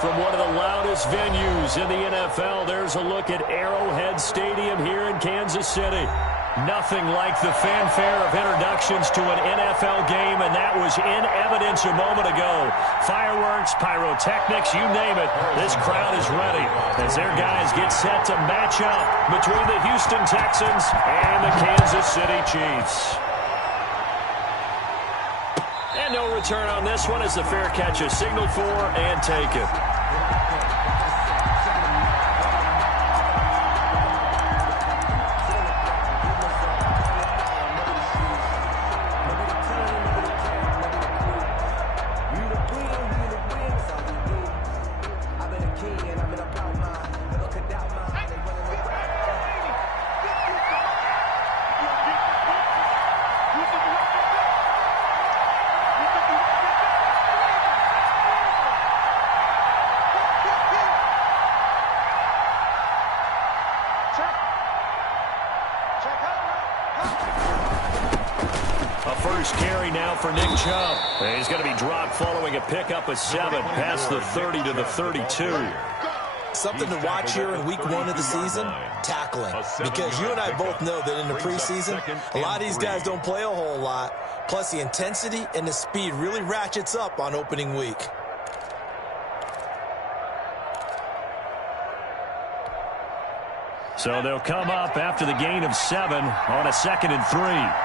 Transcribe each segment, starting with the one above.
From one of the loudest venues in the NFL, there's a look at Arrowhead Stadium here in Kansas City. Nothing like the fanfare of introductions to an NFL game, and that was in evidence a moment ago. Fireworks, pyrotechnics, you name it. This crowd is ready as their guys get set to match up between the Houston Texans and the Kansas City Chiefs. And no return on this one as the fair catch is signaled for and taken. First carry now for Nick Chubb. And he's going to be dropped following a pickup of 7 past the 30 to the 32. Something to watch here in week 1 of the season, tackling. Because you and I both know that in the preseason, a lot of these guys don't play a whole lot. Plus the intensity and the speed really ratchets up on opening week. So they'll come up after the gain of 7 on a 2nd and 3.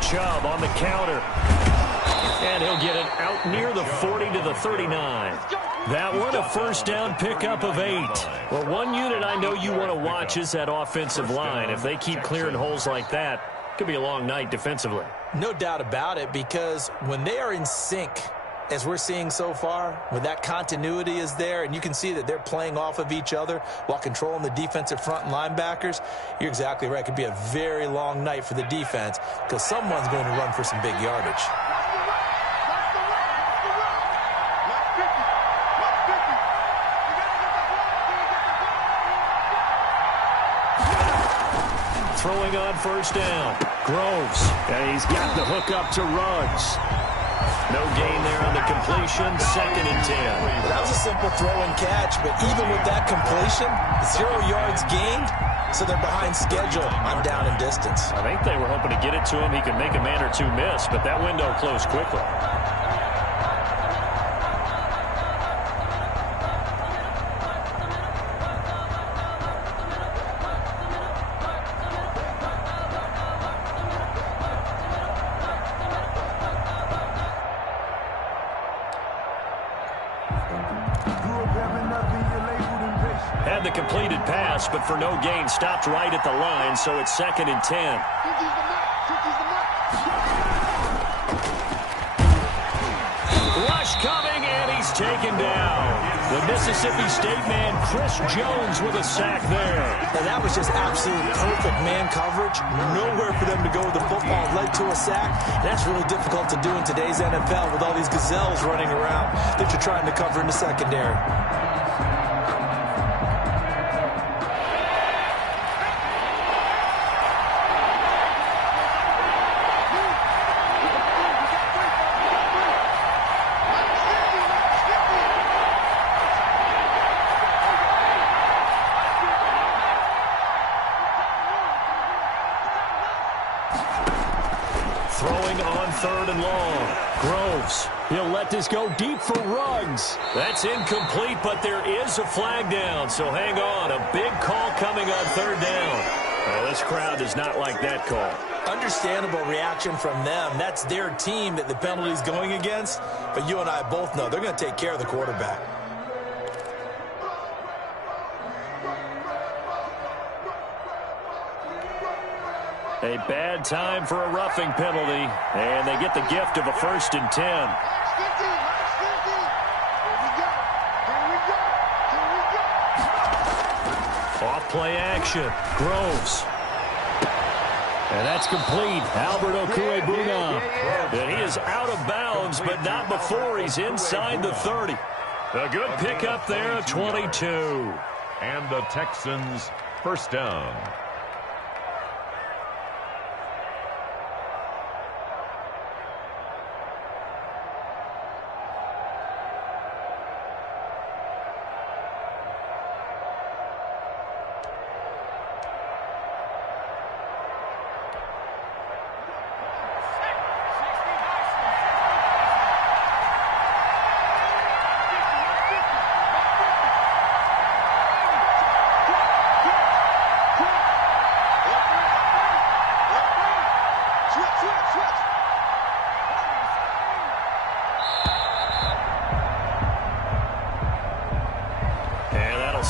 Chubb on the counter. And he'll get it out near the 40 to the 39. That one a first down pickup of 8. Well, one unit I know you want to watch is that offensive line. If they keep clearing holes like that, it could be a long night defensively. No doubt about it, because when they are in sync, as we're seeing so far, when that continuity is there and you can see that they're playing off of each other while controlling the defensive front and linebackers, you're exactly right. It could be a very long night for the defense because someone's going to run for some big yardage. Throwing on first down. Groves. And he's got the hook up to Ruggs. No gain there on the completion, 2nd and 10. Well, that was a simple throw and catch, but even with that completion, 0 yards gained, so they're behind schedule on down and distance. I think they were hoping to get it to him. He could make a man or two miss, but that window closed quickly. Had the completed pass, but for no gain, stopped right at the line, so it's 2nd and 10. Rush coming, and he's taken down. The Mississippi State man, Chris Jones, with a sack there. And that was just absolute perfect man coverage. Nowhere for them to go with the football. Led to a sack. And that's really difficult to do in today's NFL with all these gazelles running around that you're trying to cover in the secondary. Throwing on 3rd and long. Groves. He'll let this go deep for Ruggs. That's incomplete, but there is a flag down, so hang on. A big call coming on 3rd down. Well, this crowd does not like that call. Understandable reaction from them. That's their team that the penalty's going against, but you and I both know they're going to take care of the quarterback. A bad time for a roughing penalty, and they get the gift of a 1st and 10. Off play action. Groves. And that's complete. Albert Okwuegbunam. And he is out of bounds, but not before he's inside the 30. A good pickup there, 22. And the Texans first down.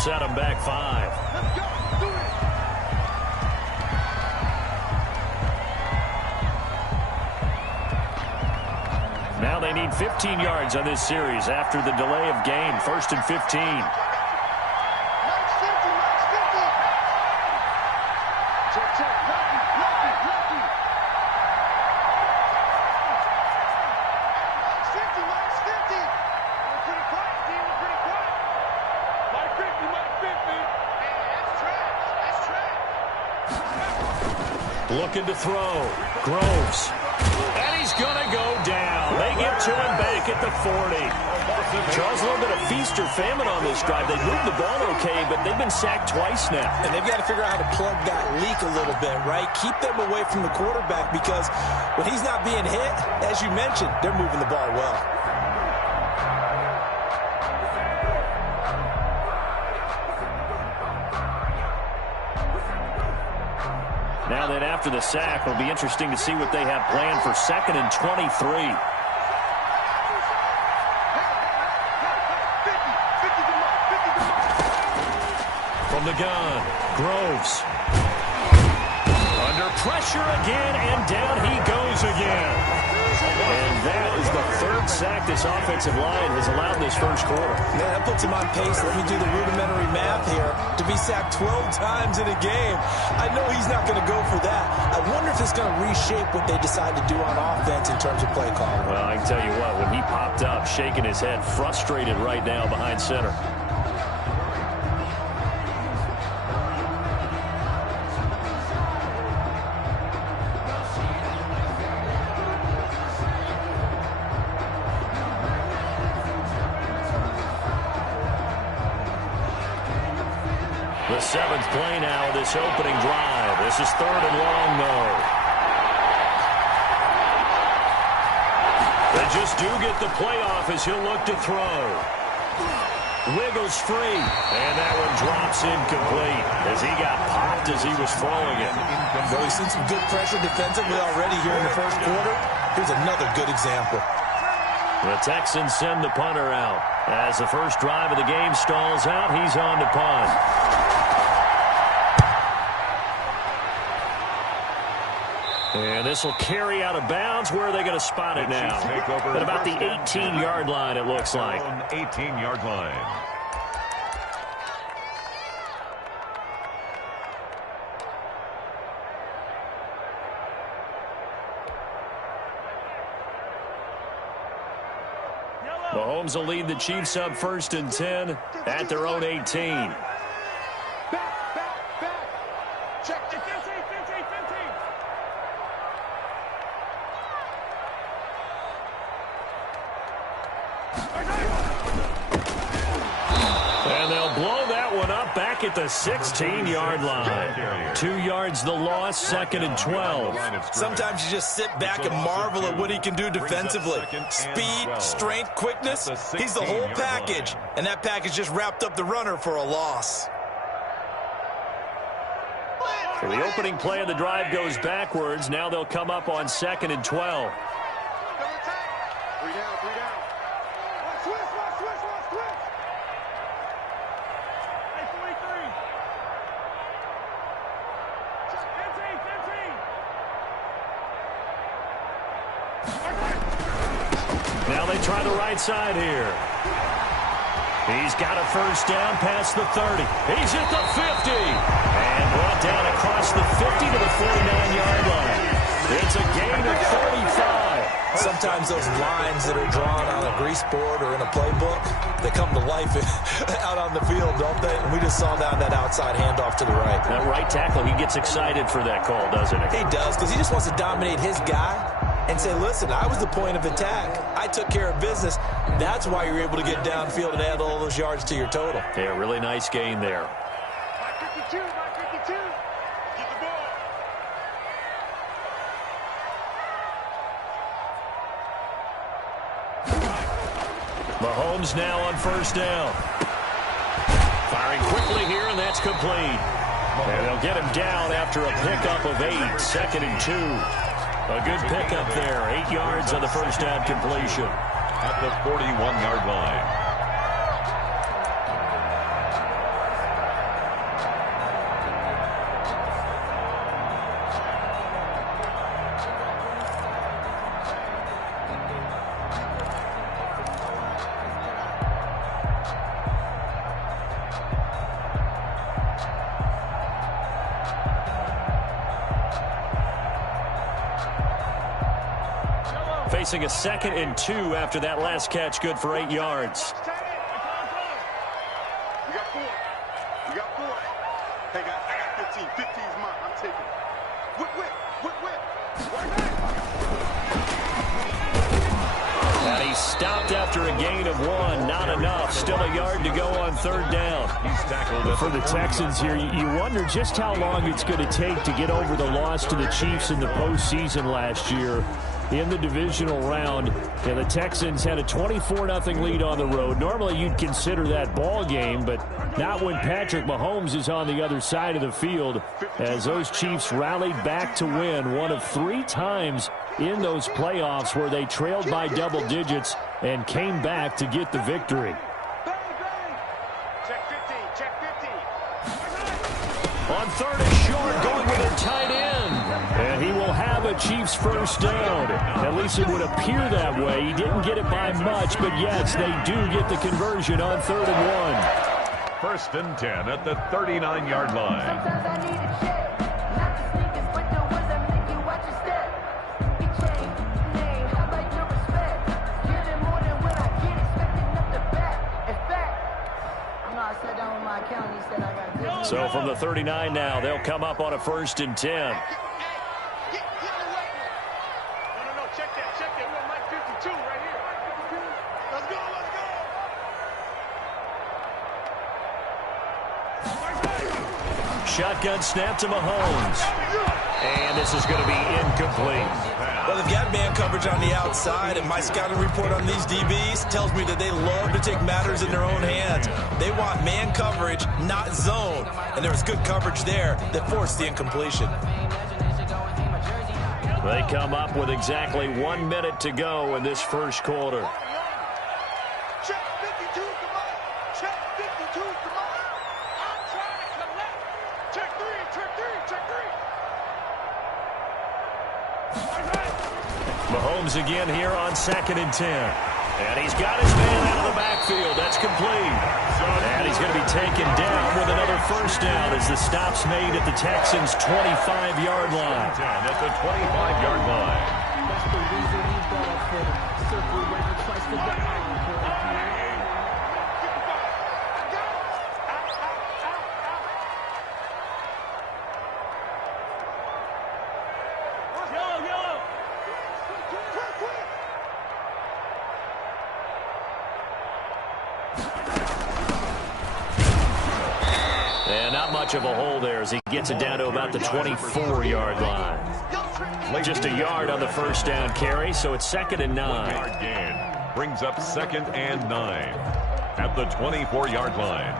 Set him back 5. Now they need 15 yards on this series after the delay of game. 1st and 15. Looking to throw. Groves. And he's going to go down. They get to him back at the 40. Charles, a little bit of feast or famine on this drive. They moved the ball okay, but they've been sacked twice now. And they've got to figure out how to plug that leak a little bit, right? Keep them away from the quarterback because when he's not being hit, as you mentioned, they're moving the ball well. Now then, after the sack, it'll be interesting to see what they have planned for 2nd and 23. From the gun, Groves. Under pressure again, and down he goes again. And that is the 3rd sack this offensive line has allowed this first quarter. Man, that puts him on pace. Let me do the rudimentary math here. To be sacked 12 times in a game, I know he's not going to go for that. I wonder if it's going to reshape what they decide to do on offense in terms of play calling. Well, I can tell you what, when he popped up, shaking his head, frustrated right now behind center. The 7th play now of this opening drive. This is 3rd and long, though. They just do get the playoff as he'll look to throw. Wiggles free, and that one drops incomplete as he got popped as he was throwing it. Though he's seen some good pressure defensively already here in the first quarter, here's another good example. The Texans send the punter out. As the first drive of the game stalls out, he's on to punt. And this will carry out of bounds. Where are they going to spot it now? At about the 18-yard line, it looks like. 18-yard line. Mahomes will lead the Chiefs up 1st and 10 at their own 18. Check the 15. And they'll blow that one up back at the 16-yard line. 2 yards the loss, 2nd and 12. Sometimes you just sit back and marvel at what he can do defensively. Speed, strength, quickness, he's the whole package. And that package just wrapped up the runner for a loss. So the opening play of the drive goes backwards. Now they'll come up on 2nd and 12. 3 down. Switch. Hey, 43. 15. Now they try the right side here. He's got a first down past the 30. He's at the 50. And brought down across the 50 to the 49-yard line. It's a gain of 35. Sometimes those lines that are drawn on a grease board or in a playbook, they come to life out on the field, don't they? And we just saw that outside handoff to the right. That right tackle, he gets excited for that call, doesn't he? He does, because he just wants to dominate his guy and say, listen, I was the point of attack. I took care of business. That's why you're able to get downfield and add all those yards to your total. Yeah, really nice gain there. My 52, my 52. Get the ball. Mahomes now on first down. Firing quickly here, and that's complete. And they'll get him down after a pickup of 8, 2nd and 2. A good pickup there, 8 yards on the first down completion. At the 41-yard line. Facing a 2nd and 2 after that last catch, good for 8 yards. We got 4. We got 4. Hey, guys, I got 15. 15's mine. I'm taking it. Whip. And he stopped after a gain of 1. Not enough. Still a yard to go on third down. He's tackled For the Texans here, you wonder just how long it's going to take to get over the loss to the Chiefs in the postseason last year in the divisional round. And the Texans had a 24-0 lead on the road. Normally you'd consider that ball game, but not when Patrick Mahomes is on the other side of the field, as those Chiefs rallied back to win one of 3 times in those playoffs where they trailed by double digits and came back to get the victory. Check 15. Check 15. On third and short, going with a tight end. And he will have a Chiefs first down. At least it would appear that way. He didn't get it by much, but yes, they do get the conversion on 3rd and 1. 1st and 10 at the 39-yard line. Sometimes I need a check, not the sneakers, but the ones that make you watch your step. Your chain, name, how about your respect? Giving more than what I get, expecting up the back. In fact, I know I sat down with my accountant, he said I got this. So from the 39 now, they'll come up on a 1st and 10. Get away. No. Check that. We got Mike 52 right here. Let's go. Shotgun snap to Mahomes. And this is going to be incomplete. Well, they've got man coverage on the outside, and my scouting report on these DBs tells me that they love to take matters in their own hands. They want man coverage, not zone. And there was good coverage there that forced the incompletion. They come up with exactly 1 minute to go in this first quarter. Check 52, come on. Check 52, come on. I'm trying to collect. Check 3. Mahomes again here on 2nd and 10. And he's got his man out of the backfield. That's complete. And he's going to be taken down with another first down as the stop's made at the Texans' 25-yard line. 10 at the 25-yard line. That's the reason we bought for the circle record twice for that. And not much of a hole there as he gets it down to about the 24-yard line. Just a yard on the first down carry, so it's 2nd and 9. 1-yard gain brings up 2nd and 9 at the 24-yard line.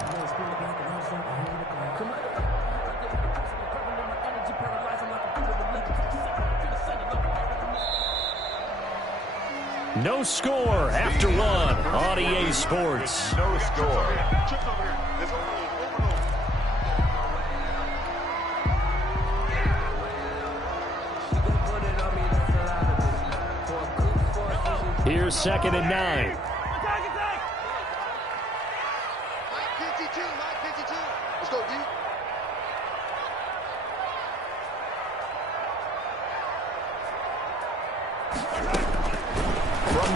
No score after 1 on EA Sports. No score. Here's 2nd and 9. Mike 52. Let's go, D.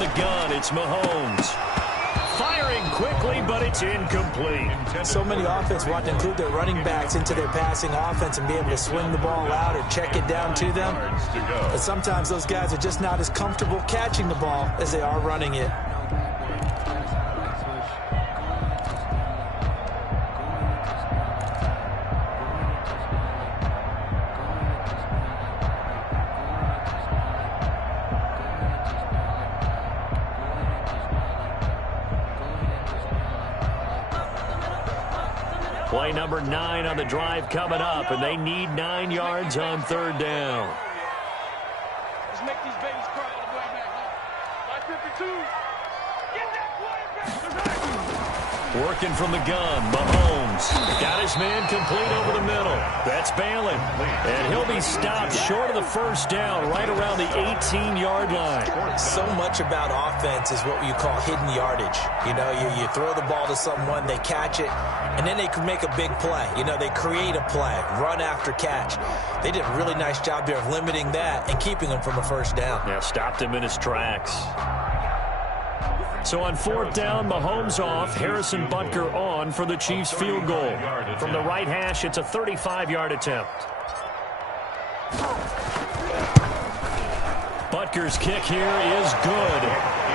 the gun, it's Mahomes. Firing quickly, but it's incomplete. So many offense want to include their running backs into their passing offense and be able to swing the ball out or check it down to them. But sometimes those guys are just not as comfortable catching the ball as they are running it. Play number 9 on the drive coming up, and they need 9 yards on 3rd down. Let's make these babies cry all the way back. Like 52. Get that quarterback. Working from the gun, Mahomes got his man complete over the middle. That's Balin, and he'll be stopped short of the 1st down right around the 18-yard line. So much about offense is what you call hidden yardage. You know, you throw the ball to someone, they catch it, and then they can make a big play. You know, they create a play, run after catch. They did a really nice job there of limiting that and keeping him from a 1st down. Yeah, stopped him in his tracks. So on 4th down, Mahomes off, Harrison Butker on for the Chiefs field goal. From the right hash, it's a 35-yard attempt. Butker's kick here is good.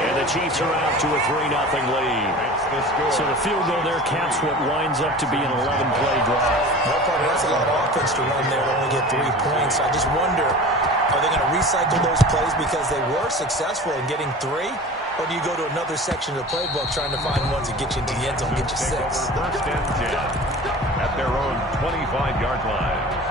And the Chiefs are out to a 3-0 lead. So the field goal there caps what winds up to be an 11-play drive. No problem. That's a lot of offense to run there to only get 3 points. I just wonder, are they going to recycle those plays because they were successful in getting 3? Or do you go to another section of the playbook trying to find ones that get you into the end zone, get you 6? 1st and 10 at their own 25-yard line.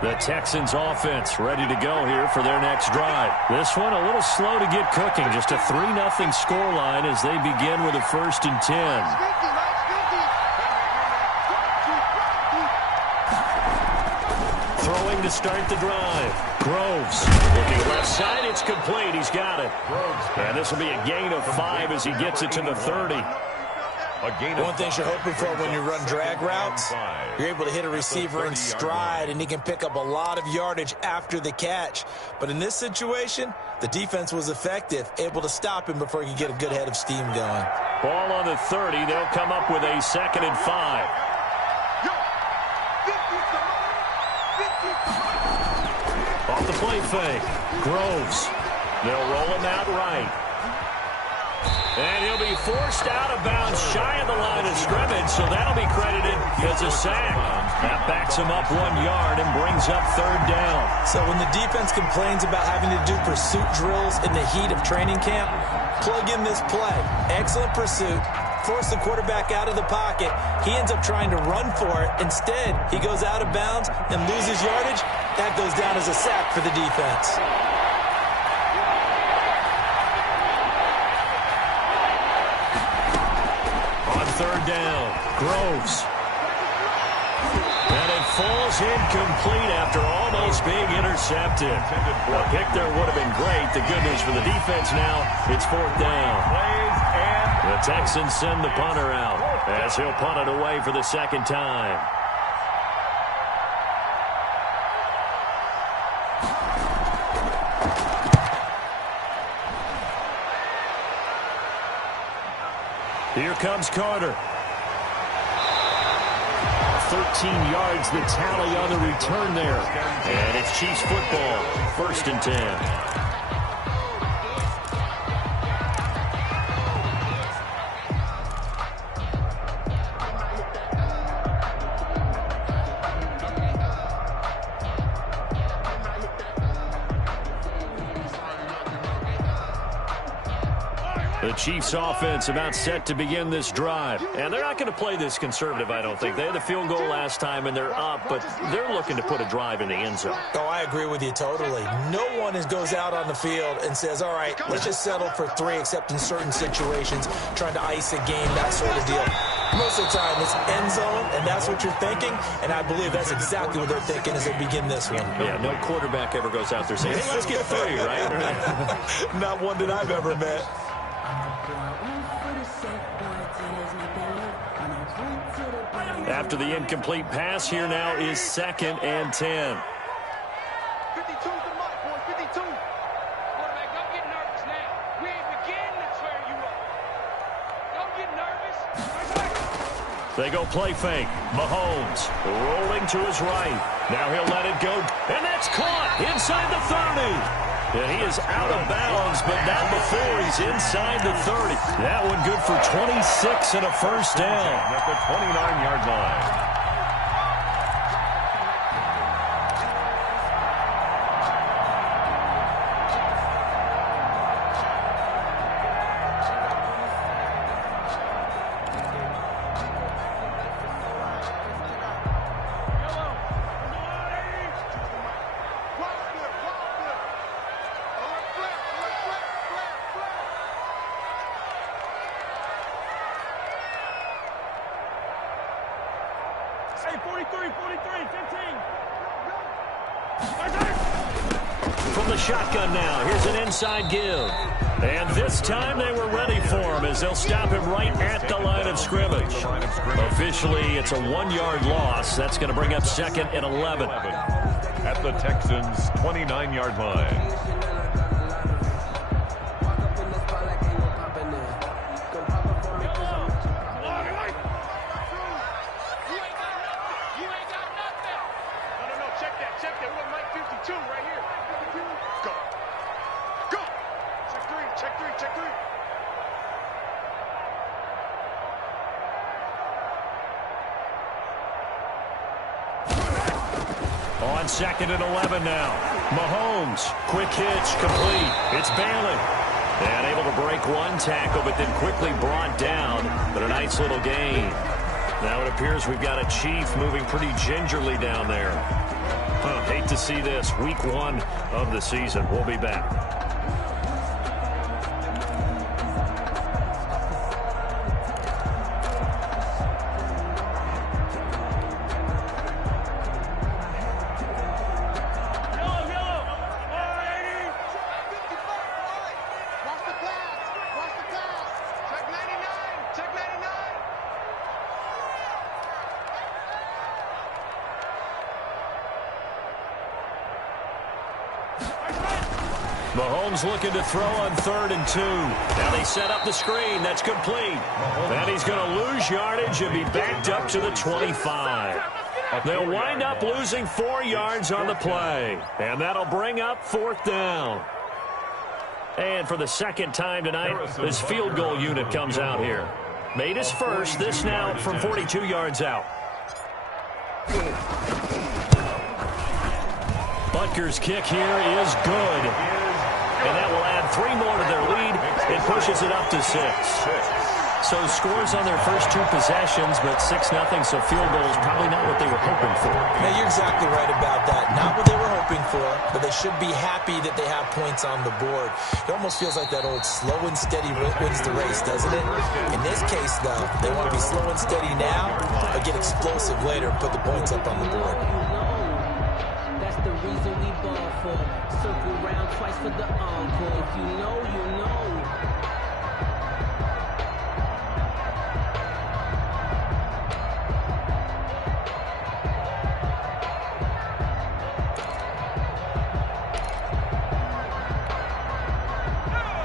The Texans offense ready to go here for their next drive. This one a little slow to get cooking. Just a 3-0 scoreline as they begin with a 1st and 10. Throwing to start the drive. Groves looking left side. It's complete. He's got it. And this will be a gain of 5 as he gets it to the 30. One thing you're hoping for when you run drag routes, you're able to hit a receiver in stride, and he can pick up a lot of yardage after the catch. But in this situation, the defense was effective, able to stop him before he could get a good head of steam going. Ball on the 30. They'll come up with a 2nd and 5. Off the play fake. Groves. They'll roll him out right. And he'll be forced out of bounds shy of the line of scrimmage, so that'll be credited as a sack. That backs him up 1 yard and brings up 3rd down. So when the defense complains about having to do pursuit drills in the heat of training camp, plug in this play. Excellent pursuit. Force the quarterback out of the pocket. He ends up trying to run for it. Instead, he goes out of bounds and loses yardage. That goes down as a sack for the defense. On 3rd down, Groves. And it falls incomplete after almost being intercepted. The pick there would have been great. The good news for the defense now, it's 4th down. The Texans send the punter out as he'll punt it away for the 2nd time. Here comes Carter. 13 yards the tally on the return there. And it's Chiefs football, 1st and 10. The Chiefs offense about set to begin this drive. And they're not going to play this conservative, I don't think. They had the field goal last time, and they're up, but they're looking to put a drive in the end zone. Oh, I agree with you totally. No one goes out on the field and says, all right, let's just settle for 3, except in certain situations, trying to ice a game, that sort of deal. Most of the time, it's end zone, and that's what you're thinking, and I believe that's exactly what they're thinking as they begin this one. Yeah, no quarterback ever goes out there saying, hey, let's get 3, right? Not one that I've ever met. After the incomplete pass, here now is 2nd and 10. 52's the mark, boy. 52. Quarterback, don't get nervous now. We ain't beginning to tear you up. Don't get nervous. They go play fake. Mahomes rolling to his right. Now he'll let it go. And that's caught inside the 30. And he is out of bounds, but not before he's inside the 30. That one good for 26 and a first down. At the 29-yard line. Hey, 43, 15. From the shotgun now, here's an inside give. And this time they were ready for him as they'll stop him right at the line of scrimmage. Officially, it's a 1-yard loss. That's going to bring up 2nd and 11. At the Texans' 29-yard line. On 2nd and 11 now. Mahomes, quick hitch, complete. It's Bailey. And able to break one tackle, but then quickly brought down. But a nice little gain. Now it appears we've got a Chief moving pretty gingerly down there. Hate to see this. Week 1 of the season. We'll be back. Mahomes looking to throw on 3rd and 2. Now they set up the screen. That's complete. And he's going to lose yardage and be backed up to the 25. They'll wind up losing 4 yards on the play. And that'll bring up 4th down. And for the 2nd time tonight, this field goal unit comes out here. Made his first. This now from 42 yards out. Butker's kick here is good. And that will add 3 more to their lead. It pushes it up to 6. So scores on their first 2 possessions, but 6-0, so field goal is probably not what they were hoping for. Yeah, you're exactly right about that. Not what they were hoping for, but they should be happy that they have points on the board. It almost feels like that old slow and steady wins the race, doesn't it? In this case, though, they want to be slow and steady now, but get explosive later and put the points up on the board. That's the reason we ball for. Circle round twice for the encore. If you know, you know.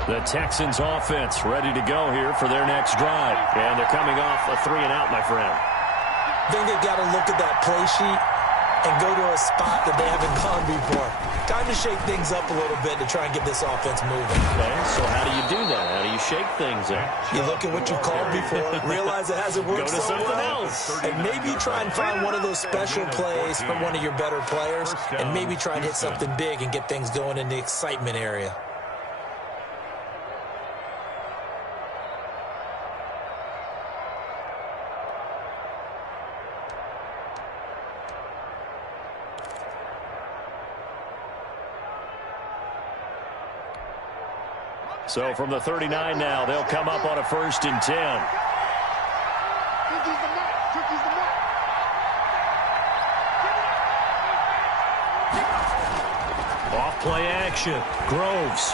The Texans offense ready to go here for their next drive. And they're coming off a 3-and-out, my friend. I think they've got to look at that play sheet and go to a spot that they haven't gone before. Time to shake things up a little bit to try and get this offense moving. Okay, so how do you do that? How do you shake things up? You look at what you called before, realize it hasn't worked Go to so something well, else. and maybe try and find one of those special plays from one of your better players, and maybe try and hit something big and get things going in the excitement area. So from the 39 now, they'll come up on a 1st and 10. Off play action. Groves.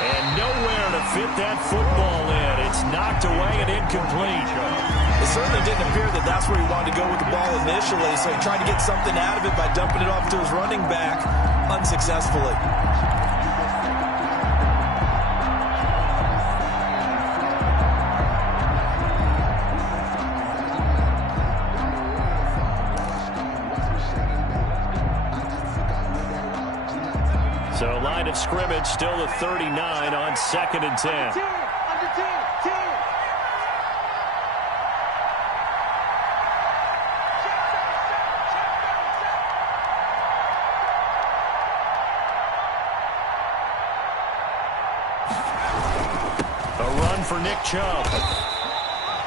And nowhere to fit that football in. It's knocked away and incomplete. It certainly didn't appear that that's where he wanted to go with the ball initially, so he tried to get something out of it by dumping it off to his running back unsuccessfully. So line of scrimmage still at 39 on 2nd and 10. A run for Nick Chubb.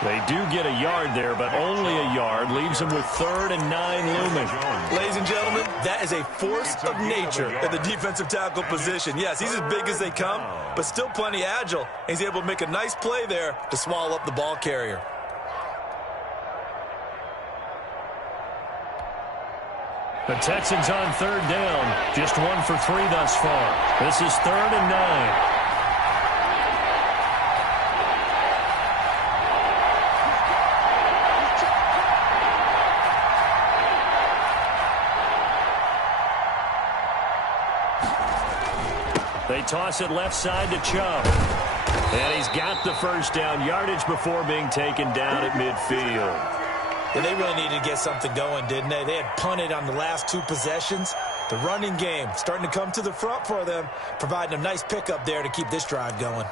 They do get a yard there, but only a yard. Leaves them with 3rd and 9 looming. Ladies and gentlemen, that is a force of nature at the defensive tackle position. Yes, he's as big as they come, but still plenty agile. He's able to make a nice play there to swallow up the ball carrier. The Texans on 3rd down. Just 1 for 3 thus far. This is 3rd and 9. They toss it left side to Chubb. And he's got the first down, yardage before being taken down at midfield. And they really needed to get something going, didn't they? They had punted on the last 2 possessions. The running game starting to come to the front for them, providing a nice pickup there to keep this drive going.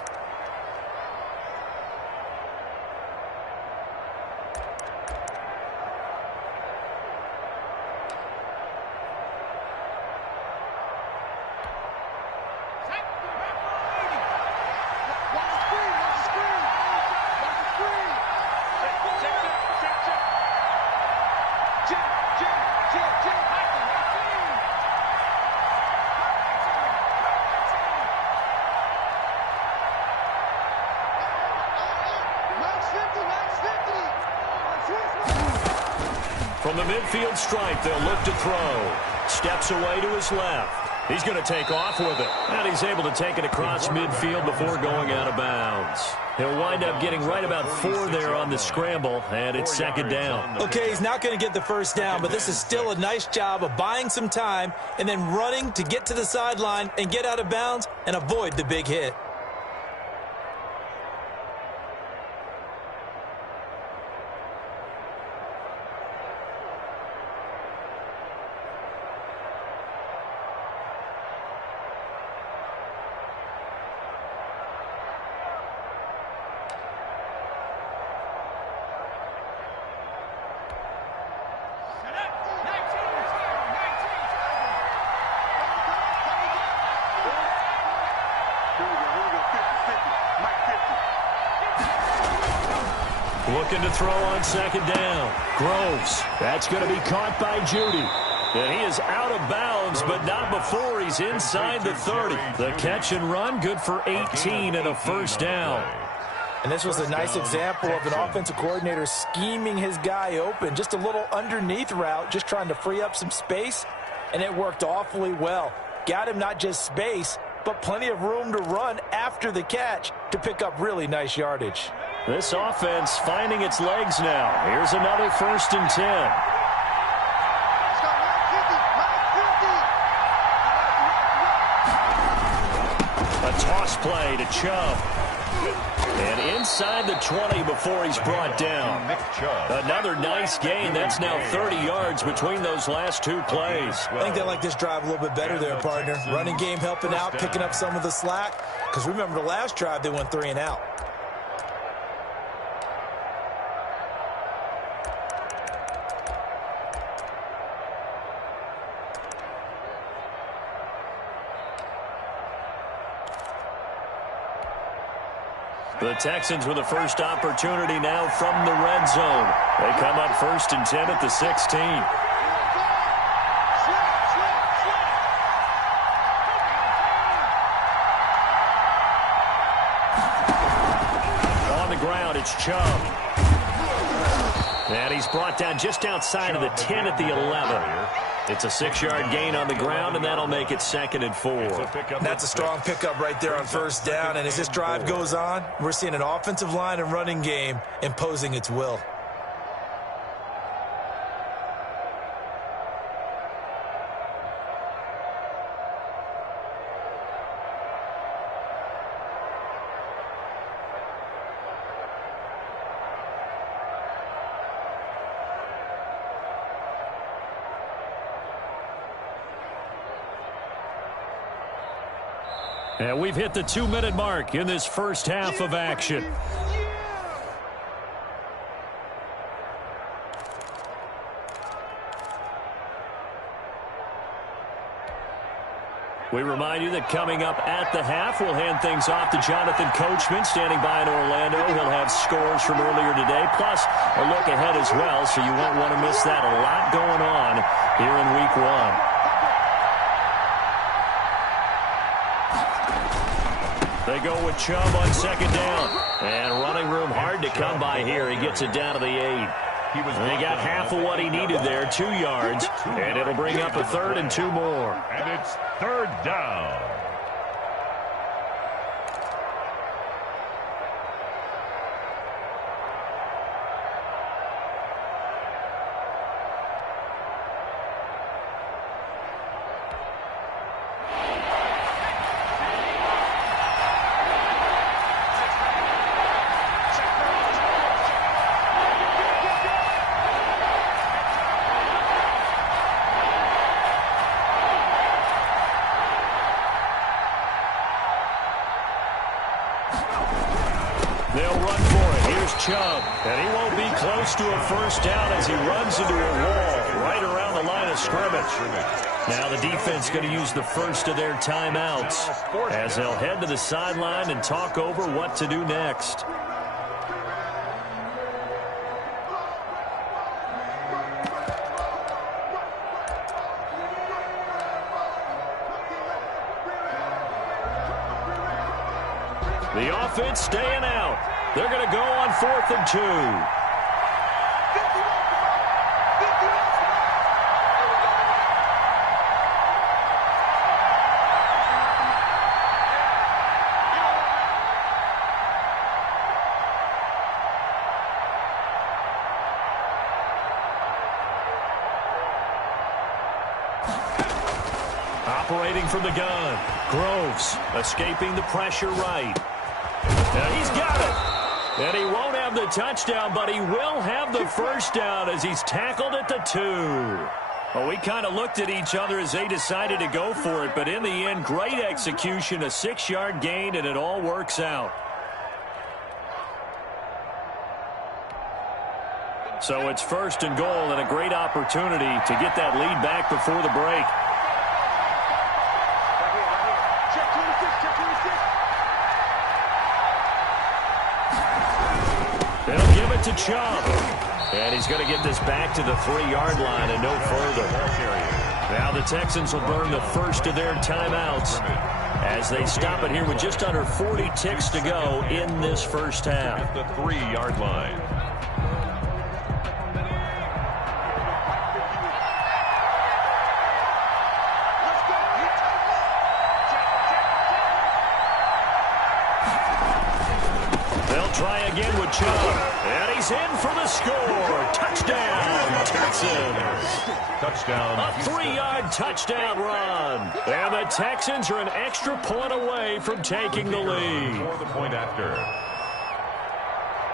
From the midfield stripe, they'll look to throw. Steps away to his left. He's going to take off with it. And he's able to take it across midfield before going out of bounds. He'll wind up getting right about 4 there on the scramble, and it's 2nd down. Okay, he's not going to get the first down, but this is still a nice job of buying some time and then running to get to the sideline and get out of bounds and avoid the big hit. Looking to throw on 2nd down. Groves. That's going to be caught by Judy. And he is out of bounds, but not before he's inside the 30. The catch and run, good for 18 and a first down. And this was a nice example of an offensive coordinator scheming his guy open. Just a little underneath route, just trying to free up some space, and it worked awfully well. Got him not just space, but plenty of room to run after the catch to pick up really nice yardage. This offense finding its legs now. Here's another 1st and 10. A toss play to Chubb. And inside the 20 before he's brought down. Another nice gain. That's now 30 yards between those last 2 plays. I think they like this drive a little bit better there, partner. Running game helping out, picking up some of the slack. Because remember, the last drive, they went 3 and out. The Texans with the first opportunity now from the red zone. They come up 1st and 10 at the 16. On the ground, it's Chubb. And he's brought down just outside of the 10 at the 11. It's a 6-yard gain on the ground, and that'll make it 2nd and 4. That's a strong pickup right there on first down. And as this drive goes on, we're seeing an offensive line and running game imposing its will. And we've hit the 2-minute mark in this first half of action. We remind you that coming up at the half, we'll hand things off to Jonathan Coachman, standing by in Orlando. He'll have scores from earlier today, plus a look ahead as well, so you won't want to miss that. A lot going on here in Week 1. They go with Chubb on second down. And running room hard to come by here. He gets it down to the 8. He got half of what he needed there, 2 yards. And it'll bring up a 3rd and 2 more. And it's 3rd down. They'll run for it. Here's Chubb. And he won't be close to a first down as he runs into a wall right around the line of scrimmage. Now the defense going to use the first of their timeouts as they'll head to the sideline and talk over what to do next. The offense staying out. They're going to go on 4th and 2. Operating from the gun. Groves escaping the pressure right. Now he's got it. And he won't have the touchdown, but he will have the first down as he's tackled at the 2. Well, we kind of looked at each other as they decided to go for it, but in the end, great execution, a 6-yard gain, and it all works out. So it's 1st and goal and a great opportunity to get that lead back before the break. They'll give it to Chubb. And he's going to get this back to the 3-yard line and no further. Now the Texans will burn the first of their timeouts as they stop it here with just under 40 ticks to go in this first half. At the 3-yard line. Try again with Chubb. And he's in for the score. Touchdown, Texans. Touchdown. A 3-yard touchdown run. And the Texans are an extra point away from taking the lead. For the point after.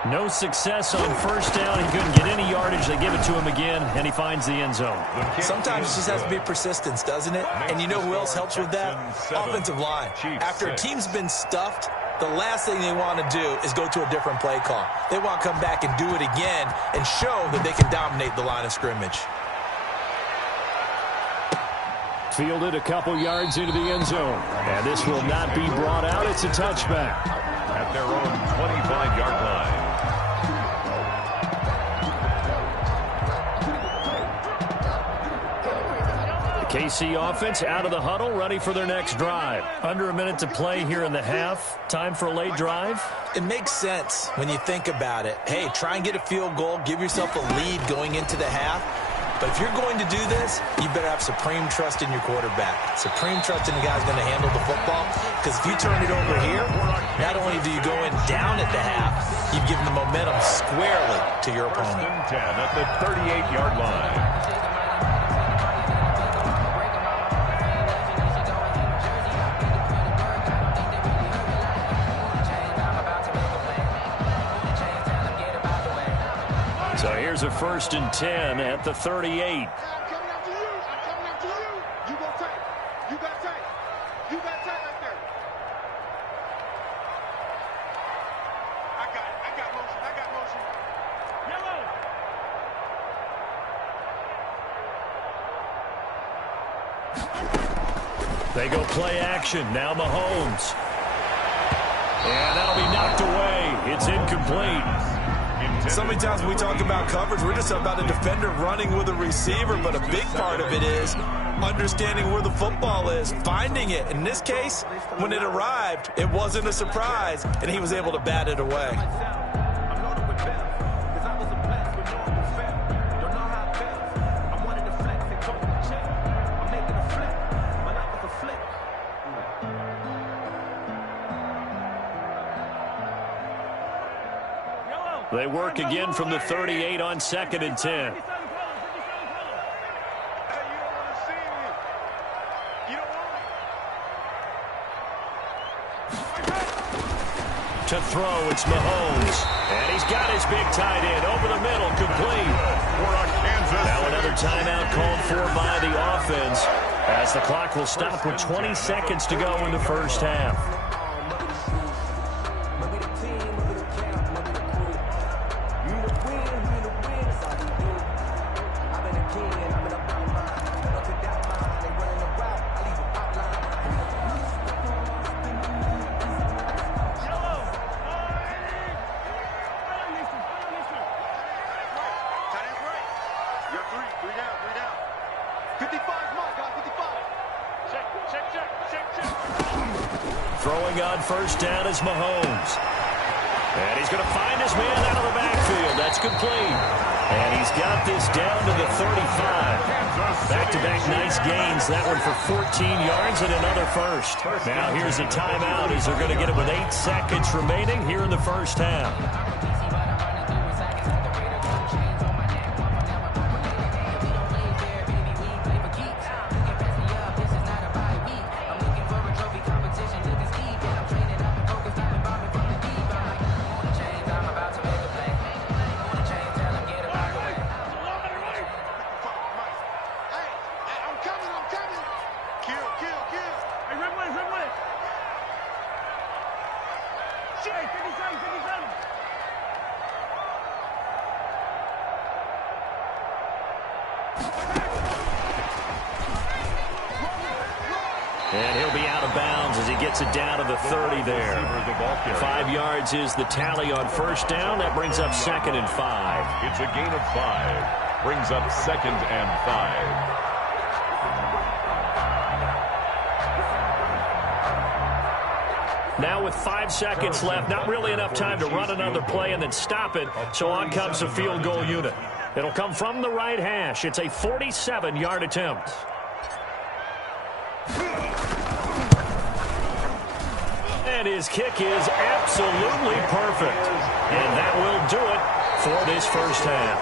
No success on first down. He couldn't get any yardage. They give it to him again, and he finds the end zone. Sometimes it just has to be persistence, doesn't it? And you know who else helps with that? Offensive line. After a team's been stuffed, the last thing they want to do is go to a different play call. They want to come back and do it again and show that they can dominate the line of scrimmage. Fielded a couple yards into the end zone. And this will not be brought out. It's a touchback. At their own 25-yard line. KC offense out of the huddle, ready for their next drive. Under a minute to play here in the half. Time for a late drive. It makes sense when you think about it. Hey, try and get a field goal. Give yourself a lead going into the half. But if you're going to do this, you better have supreme trust in your quarterback. Supreme trust in the guy who's going to handle the football. Because if you turn it over here, not only do you go in down at the half, you've given the momentum squarely to your opponent. 1st and 10 at the 38-yard line. So here's a 1st and 10 at the 38. I'm coming after you. I'm coming after you. You go tight. You got tight. You got tight right there. They go play action. Now Mahomes. And that'll be knocked away. It's incomplete. So many times when we talk about coverage, we're just about a defender running with a receiver, but a big part of it is understanding where the football is, finding it. In this case, when it arrived, it wasn't a surprise, and he was able to bat it away. They work again from the 38 on 2nd and 10. To throw, it's Mahomes. And he's got his big tight end over the middle, complete. Now another timeout called for by the offense, as the clock will stop with 20 seconds to go in the first half. Throwing on first down is Mahomes. And he's going to find his man out of the backfield. That's complete. And he's got this down to the 35. Back-to-back nice gains. That one for 14 yards and another first. Now here's a timeout as they're going to get it with 8 seconds remaining here in the first half. And he'll be out of bounds as he gets it down to the 30 there. 5 yards is the tally on first down. That brings up 2nd and 5. It's a gain of 5. Brings up 2nd and 5. Now with 5 seconds left, not really enough time to run another play and then stop it. So on comes the field goal unit. It'll come from the right hash. It's a 47-yard attempt. And his kick is absolutely perfect. And that will do it for this first half.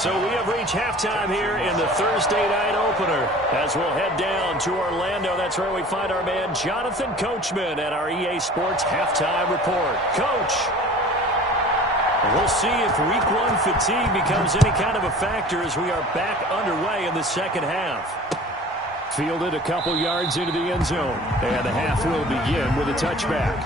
So we have reached halftime here in the Thursday night opener as we'll head down to Orlando. That's where we find our man Jonathan Coachman at our EA Sports Halftime Report. Coach, we'll see if Week 1 fatigue becomes any kind of a factor as we are back underway in the second half. Fielded a couple yards into the end zone. And the half will begin with a touchback.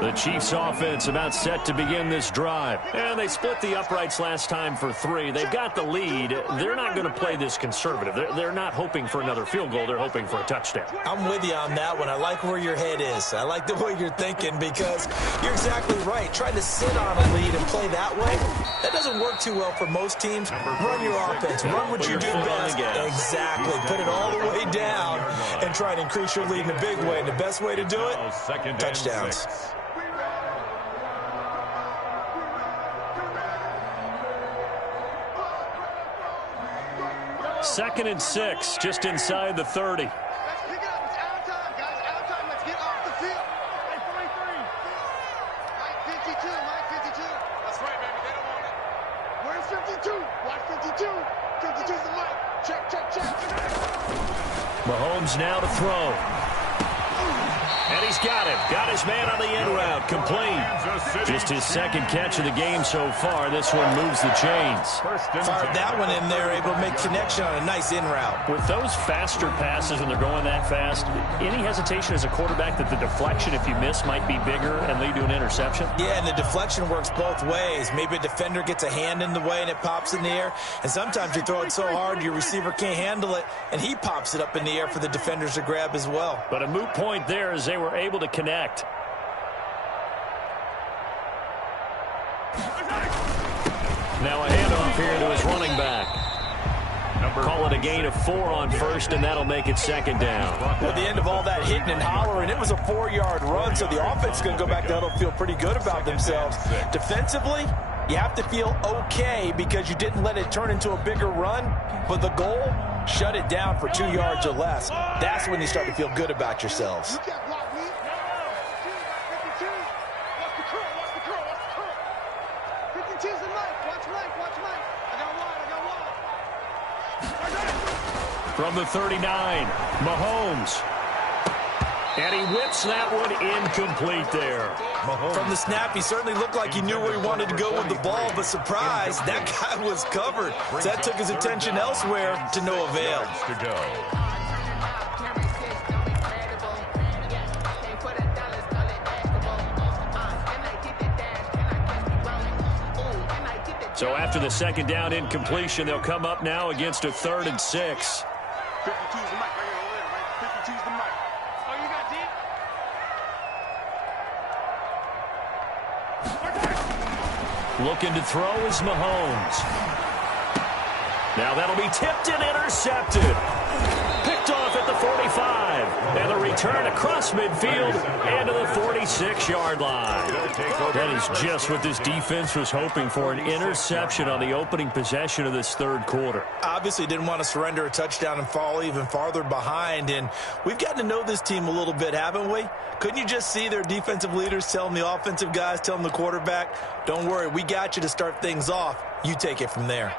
The Chiefs offense about set to begin this drive. And they split the uprights last time for 3. They've got the lead. They're not going to play this conservative. They're not hoping for another field goal. They're hoping for a touchdown. I'm with you on that one. I like where your head is. I like the way you're thinking because you're exactly right. Trying to sit on a lead and play that way, that doesn't work too well for most teams. Run your offense. Run what you do best. Exactly. Put it all the way down and try and increase your lead in a big way. And the best way to do it, touchdowns. Second and 6, just inside the 30. Let's pick it up. It's out of time, guys. Out of time. Let's get off the field. Hey, 43. Mike 52. Mike 52. That's right, baby. They don't want it. Where's 52? Watch 52. 52's the mic. Check, check, check. Mahomes now to throw. And he's got him. Got his man on the in route. Complete. Just his second catch of the game so far. This one moves the chains. Fired that one in there, able to make connection on a nice in route. With those faster passes when they're going that fast, any hesitation as a quarterback that the deflection, if you miss, might be bigger and lead to an interception? Yeah, and the deflection works both ways. Maybe a defender gets a hand in the way and it pops in the air. And sometimes you throw it so hard your receiver can't handle it, and he pops it up in the air for the defenders to grab as well. But a moot point there as they were able to connect. Now a handoff here to his running back. Call it a gain of 4 on first, and that'll make it second down. At the end of all that hitting and hollering, it was a 4-yard run, so the offense is going to go back to huddle, feel pretty good about themselves. Defensively, you have to feel okay because you didn't let it turn into a bigger run, but the goal, shut it down for 2 yards or less. That's when you start to feel good about yourselves. You can't block me. 52. Watch the curl. Watch the curl. Watch the curl. 52's in Mike. Watch Mike. Watch Mike. I got wide. I got wide. From the 39, Mahomes. And he whips that one incomplete there. From the snap, he certainly looked like he knew where he wanted to go with the ball, but surprise, that guy was covered. So that took his attention elsewhere to no avail. So after the second down incompletion, they'll come up now against a 3rd and 6. 52's the mic right here over there, right? 52's the mic. Oh, you got deep? Looking to throw is Mahomes. Now that'll be tipped and intercepted. Picked off at the 45. And the return across midfield and to the 46-yard line. That is just what this defense was hoping for, an interception on the opening possession of this 3rd quarter. Obviously didn't want to surrender a touchdown and fall even farther behind. And we've gotten to know this team a little bit, haven't we? Couldn't you just see their defensive leaders telling the offensive guys, telling the quarterback, don't worry, we got you to start things off. You take it from there.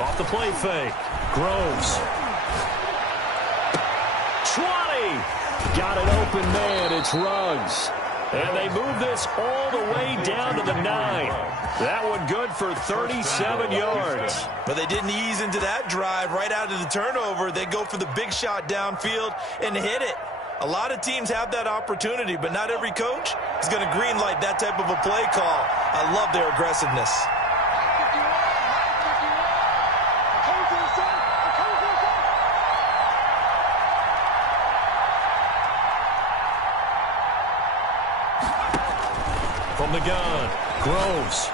Off the play fake. Groves. 20. Got an open man. It's Ruggs. And they move this all the way down to the 9. That one good for 37 yards. But they didn't ease into that drive right out of the turnover. They go for the big shot downfield and hit it. A lot of teams have that opportunity, but not every coach is going to greenlight that type of a play call. I love their aggressiveness. From the gun, Groves.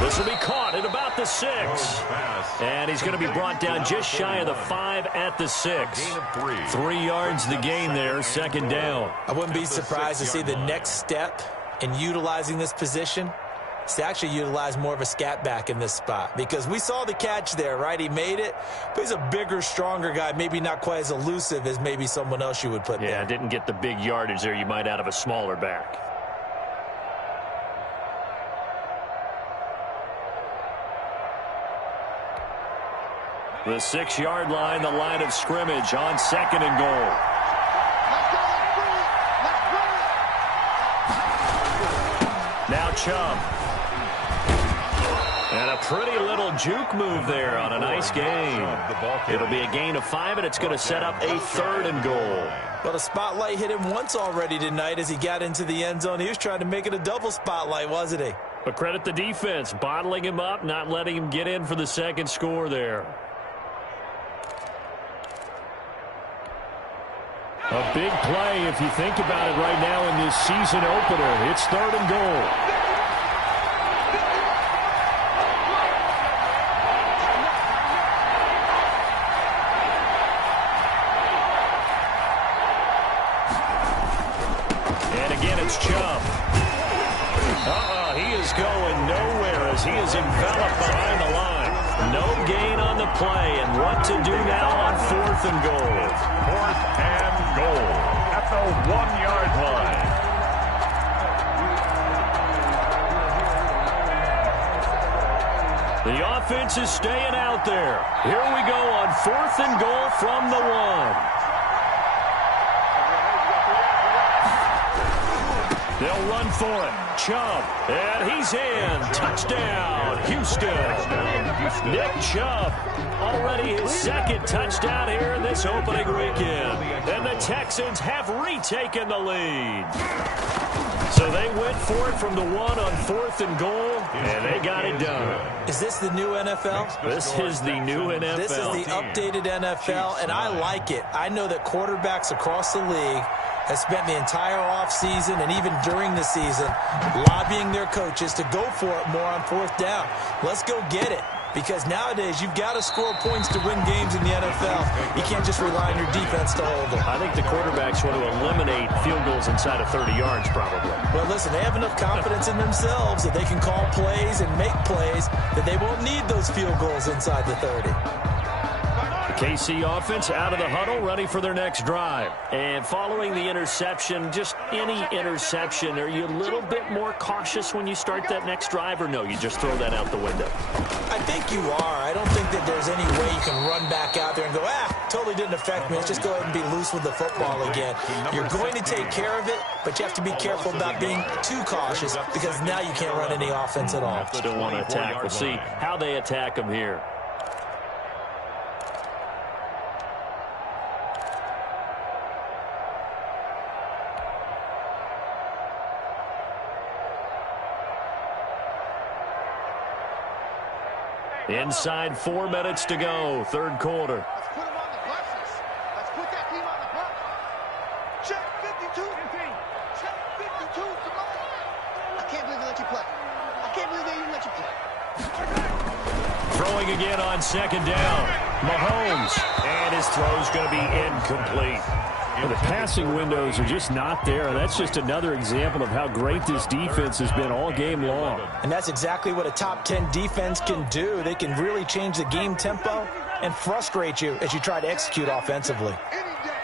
This will be caught at about the 6. And he's going to be brought down just shy of the 5 at the 6. 3 yards the gain there, second down. I wouldn't be surprised to see the next step in utilizing this position is to actually utilize more of a scat back in this spot. Because we saw the catch there, right? He made it, but he's a bigger, stronger guy, maybe not quite as elusive as maybe someone else you would put there. Yeah, didn't get the big yardage there you might out of a smaller back. The 6-yard line, the line of scrimmage on 2nd and goal. Now Chubb. And a pretty little juke move there on a nice gain. It'll be a gain of 5, and it's going to set up a 3rd and goal. Well, the spotlight hit him once already tonight as he got into the end zone. He was trying to make it a double spotlight, wasn't he? But credit the defense, bottling him up, not letting him get in for the second score there. A big play if you think about it right now in this season opener. It's 3rd and goal. And again, it's Chubb. He is going nowhere as he is enveloped behind the line. No gain on the play, and what to do now on 4th and goal. 4th and goal at the 1-yard line. The offense is staying out there. Here we go on 4th and goal from the 1. They'll run for it. Chubb. And he's in. Touchdown, Houston. Nick Chubb. Already his 2nd touchdown here in this opening weekend. And the Texans have retaken the lead. So they went for it from the 1 on 4th and goal, and they got it done. Is this the new NFL? This is the new NFL. This is the updated NFL, and I like it. I know that quarterbacks across the league have spent the entire offseason and even during the season lobbying their coaches to go for it more on 4th down. Let's go get it. Because nowadays, you've got to score points to win games in the NFL. You can't just rely on your defense to hold them. I think the quarterbacks want to eliminate field goals inside of 30 yards, probably. Well, listen, they have enough confidence in themselves that they can call plays and make plays that they won't need those field goals inside the 30. KC offense out of the huddle, ready for their next drive. And following the interception, just any interception, are you a little bit more cautious when you start that next drive, or no, you just throw that out the window? I think you are. I don't think that there's any way you can run back out there and go, totally didn't affect me. Let's just go ahead and be loose with the football again. You're going to take care of it, but you have to be careful about being too cautious because now you can't run any offense at all. Still want to attack. We'll see how they attack them here. Inside 4 minutes to go, 3rd quarter. Let's put them on the buses. Let's put that team on the bus. Check 52. Check 52. Come on. I can't believe they let you play. I can't believe they even let you play. Throwing again on 2nd down. Mahomes. And his throw's going to be incomplete. And the passing windows are just not there. And that's just another example of how great this defense has been all game long. And that's exactly what a top 10 defense can do. They can really change the game tempo and frustrate you as you try to execute offensively. Any day.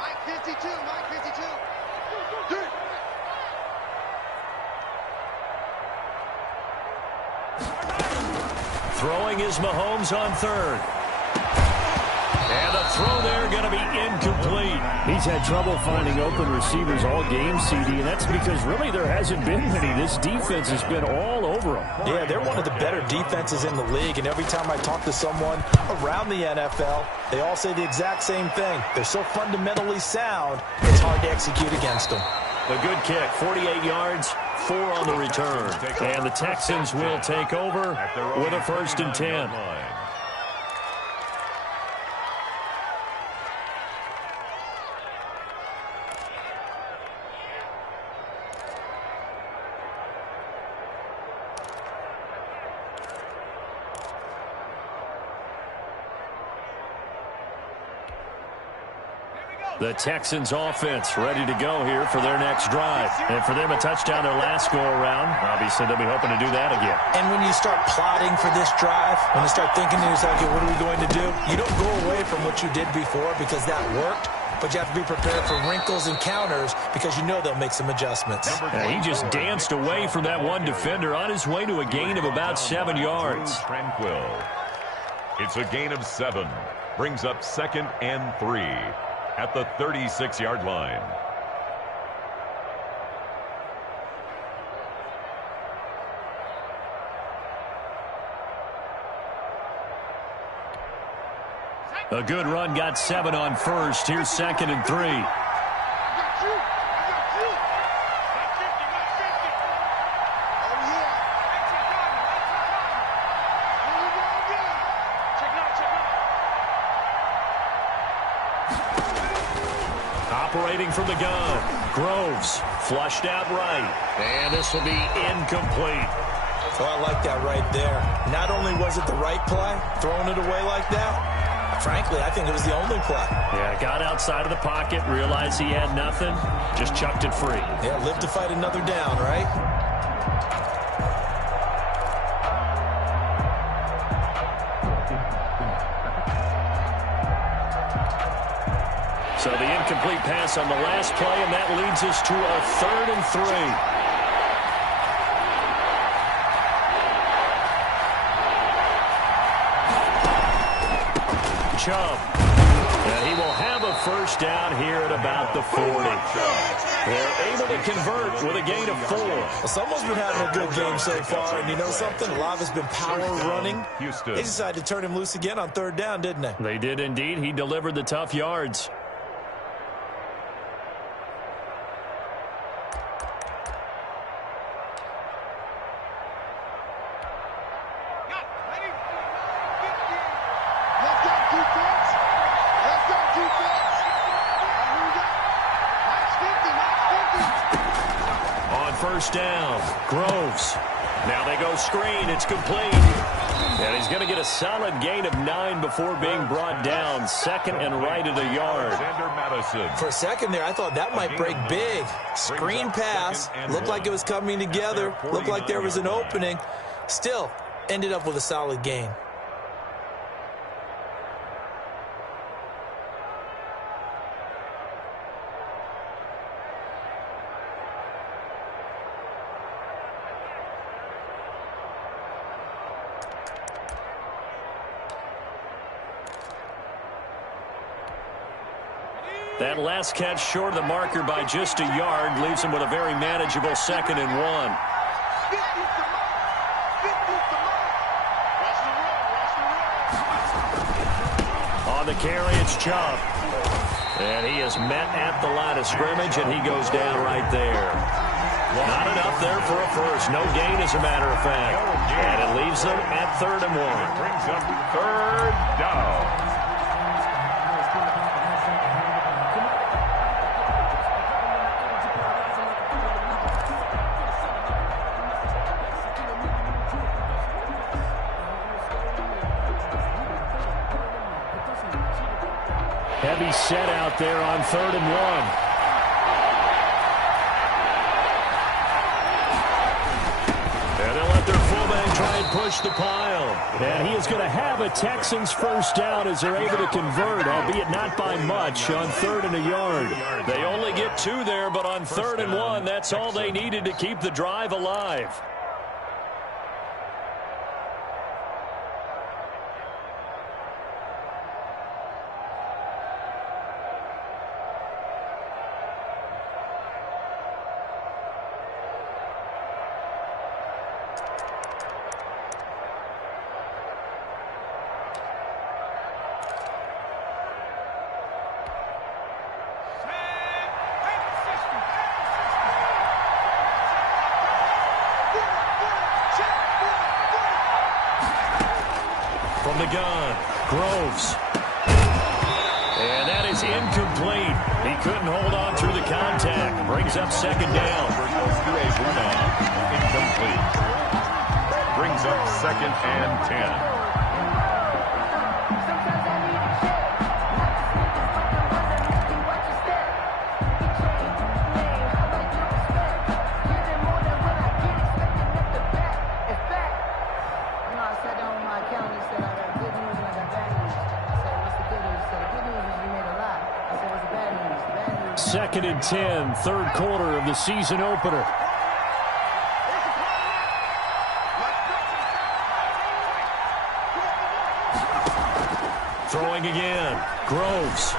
Mike 52. Mike 52. Throwing is Mahomes on 3rd. And the throw there going to be incomplete. He's had trouble finding open receivers all game, CD, and that's because really there hasn't been many. This defense has been all over him. Yeah, they're one of the better defenses in the league, and every time I talk to someone around the NFL, they all say the exact same thing. They're so fundamentally sound, it's hard to execute against them. A good kick, 48 yards, 4 on the return. And the Texans will take over with a 1st and 10. The Texans offense ready to go here for their next drive. And for them, a touchdown their last go-around. Obviously, they'll be hoping to do that again. And when you start plotting for this drive, when you start thinking to yourself, okay, what are we going to do? You don't go away from what you did before because that worked. But you have to be prepared for wrinkles and counters because you know they'll make some adjustments. He just danced away from that one defender on his way to a gain of about 7 yards. Tranquil. It's a gain of 7. Brings up 2nd and 3. At the 36-yard line. A good run, got 7 on 1st. Here's 2nd and 3. I got you. Oh, yeah. Here we go again. Check it out. Operating from the gun. Groves flushed out right. And this will be incomplete. So I like that right there. Not only was it the right play, throwing it away like that, frankly, I think it was the only play. Yeah, got outside of the pocket, realized he had nothing, just chucked it free. Yeah, live to fight another down, right? So the incomplete pass on the last play, and that leads us to a 3rd and 3. Chubb. And he will have a first down here at about the 40. They're able to convert with a gain of 4. Well, someone's been having a good game so far, and you know something? A lot of it's been power running. They decided to turn him loose again on third down, didn't they? They did indeed. He delivered the tough yards. First down, Groves. Now they go screen. It's complete. And he's going to get a solid gain of 9 before being brought down. Second and right at a yard. For a second there, I thought that might break big. Screen pass. Looked like it was coming together. Looked like there was an opening. Still, ended up with a solid gain. That last catch short of the marker by just a yard leaves him with a very manageable 2nd and 1. On the carry, it's Chubb. And he is met at the line of scrimmage, and he goes down right there. Not enough there for a first. No gain, as a matter of fact. And it leaves them at 3rd and 1. Brings up 3rd down. Heavy set out there on 3rd and 1. And they'll let their fullback try and push the pile. And he is going to have a Texans first down as they're able to convert, albeit not by much, on 3rd and a yard. They only get 2 there, but on 3rd and 1, that's all they needed to keep the drive alive. From the gun, Groves. And that is incomplete. He couldn't hold on through the contact. Brings up 2nd down. Incomplete. Brings up 2nd and 10. Second and 10, 3rd quarter of the season opener. Throwing again, Groves.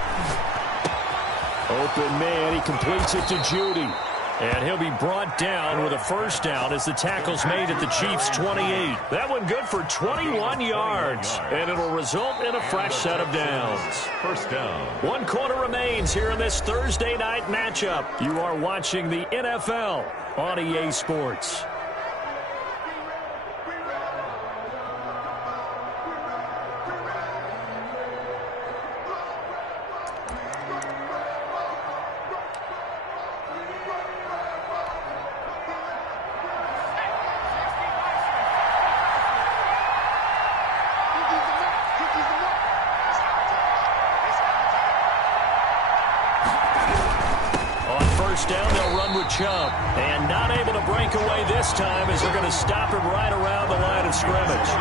Open man, he completes it to Judy. And he'll be brought down with a first down as the tackle's made at the Chiefs' 28. That one good for 21 yards. And it'll result in a fresh set of downs. First down. 1 quarter remains here in this Thursday night matchup. You are watching the NFL on EA Sports. Chubb. And not able to break away this time as they're going to stop him right around the line of scrimmage.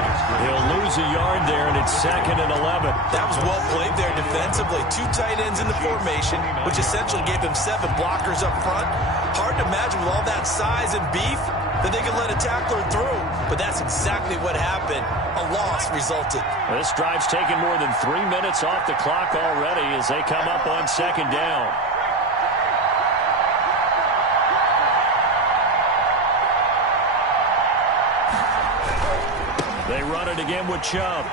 He'll lose a yard there, and it's 2nd and 11. That was well played there defensively. 2 tight ends in the formation, which essentially gave him 7 blockers up front. Hard to imagine with all that size and beef that they could let a tackler through. But that's exactly what happened. A loss resulted. This drive's taken more than 3 minutes off the clock already as they come up on 2nd down. They run it again with Chubb.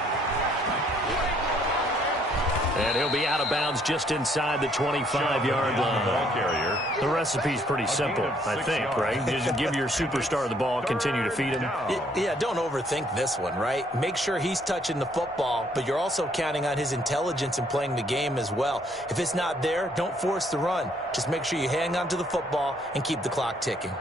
And he'll be out of bounds just inside the 25-yard line. The recipe's pretty simple, I think, right? Just give your superstar the ball, continue to feed him. Yeah, don't overthink this one, right? Make sure he's touching the football, but you're also counting on his intelligence in playing the game as well. If it's not there, don't force the run. Just make sure you hang on to the football and keep the clock ticking.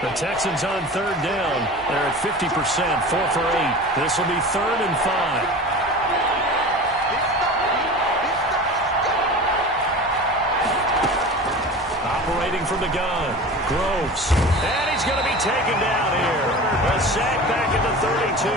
The Texans on 3rd down. They're at 50%, 4 for 8. This will be 3rd and 5. Operating from the gun, Groves. And he's going to be taken down here. A sack back at the 32.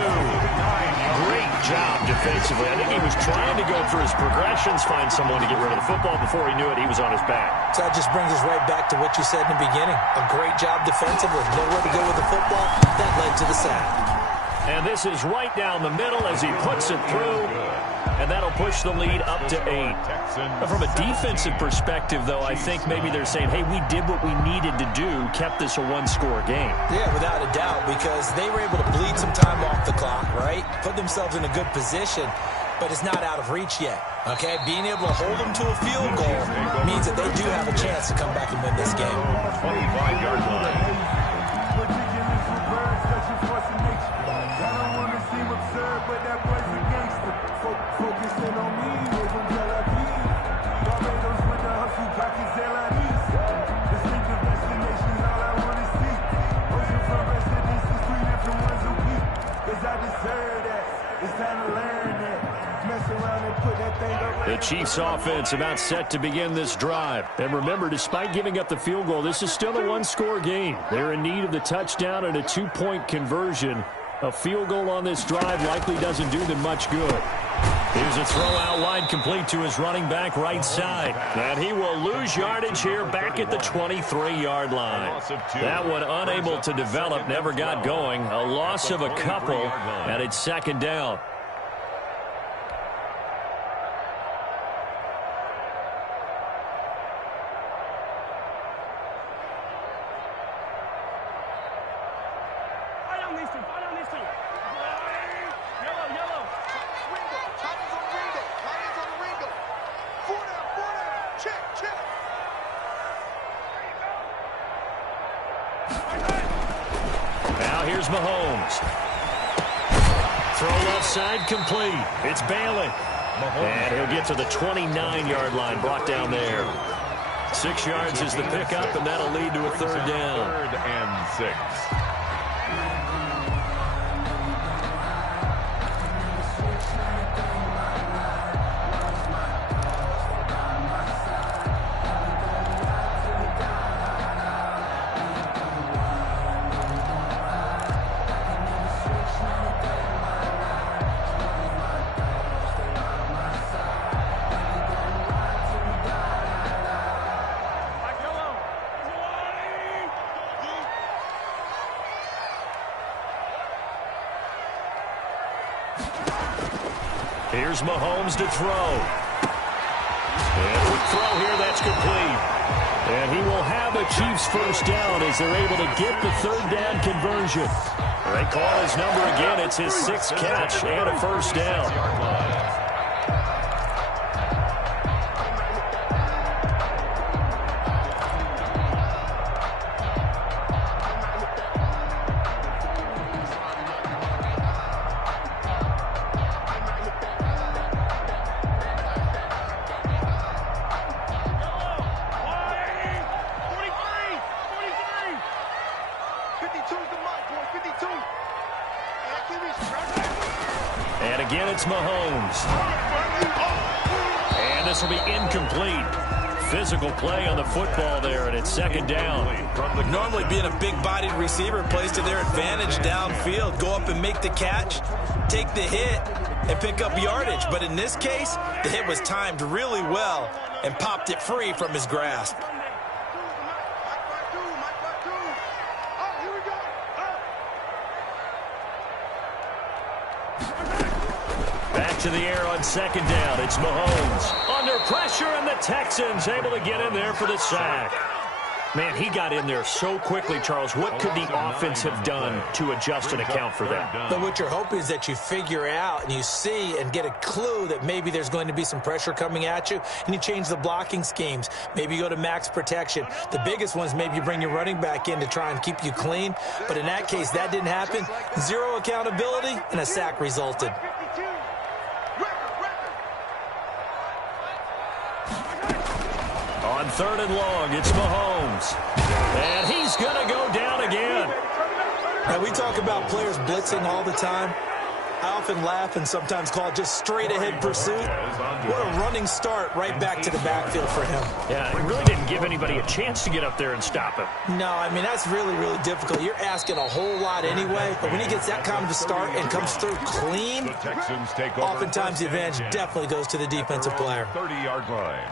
Great job defensively. I think he was trying to go through his progressions, find someone to get rid of the football. Before he knew it, he was on his back. So that just brings us right back to what you said in the beginning. A great job defensively. Nowhere to go with the football. That led to the sack. And this is right down the middle as he puts it through. And that'll push the lead up to 8. From a defensive perspective, though, I think maybe they're saying, hey, we did what we needed to do, kept this a 1-score game. Yeah, without a doubt, because they were able to bleed some time off the clock, right? Put themselves in a good position, but it's not out of reach yet, okay? Being able to hold them to a field goal means that they do have a chance to come back and win this game. 25-yard line. The Chiefs offense about set to begin this drive. And remember, despite giving up the field goal, this is still a 1-score game. They're in need of the touchdown and a 2-point conversion. A field goal on this drive likely doesn't do them much good. Here's a throw out wide, complete to his running back right side. And he will lose yardage here back at the 23-yard line. That one unable to develop, never got going. A loss of a couple, and it's 2nd down. Now here's Mahomes. Throw left side complete. It's Bailey. And he'll get to the 29-yard line, brought down there. 6 yards is the pickup, and that'll lead to a 3rd down. 3rd and 6. Here's Mahomes to throw. And quick throw here, that's complete. And he will have a Chiefs 1st down as they're able to get the 3rd down conversion. They call his number again. It's his 6th catch and a 1st down. And again, it's Mahomes. pass will be incomplete. Physical play on the football there, and it's second down. Normally being a big-bodied receiver plays to their advantage downfield. Go up and make the catch, take the hit, and pick up yardage. But in this case, the hit was timed really well and popped it free from his grasp. Back to the air on second down. It's Mahomes. Under pressure, and the Texans able to get in there for the sack. Man, he got in there so quickly, Charles. What could the offense have done to adjust and account for that? But what you're hoping is that you figure out and you see and get a clue that maybe there's going to be some pressure coming at you, and you change the blocking schemes. Maybe you go to max protection. The biggest ones, maybe you bring your running back in to try and keep you clean. But in that case, that didn't happen. Zero accountability, and a sack resulted. On third and long, it's Mahomes. And he's going to go down again. Now, we talk about players blitzing all the time. I often laugh and sometimes call it just straight-ahead pursuit. What a running start right back to the backfield for him. Yeah, it really didn't give anybody a chance to get up there and stop him. No, I mean, that's really, really difficult. You're asking a whole lot anyway, but when he gets that kind of a start and comes through clean, oftentimes the advantage definitely goes to the defensive player. 30-yard line.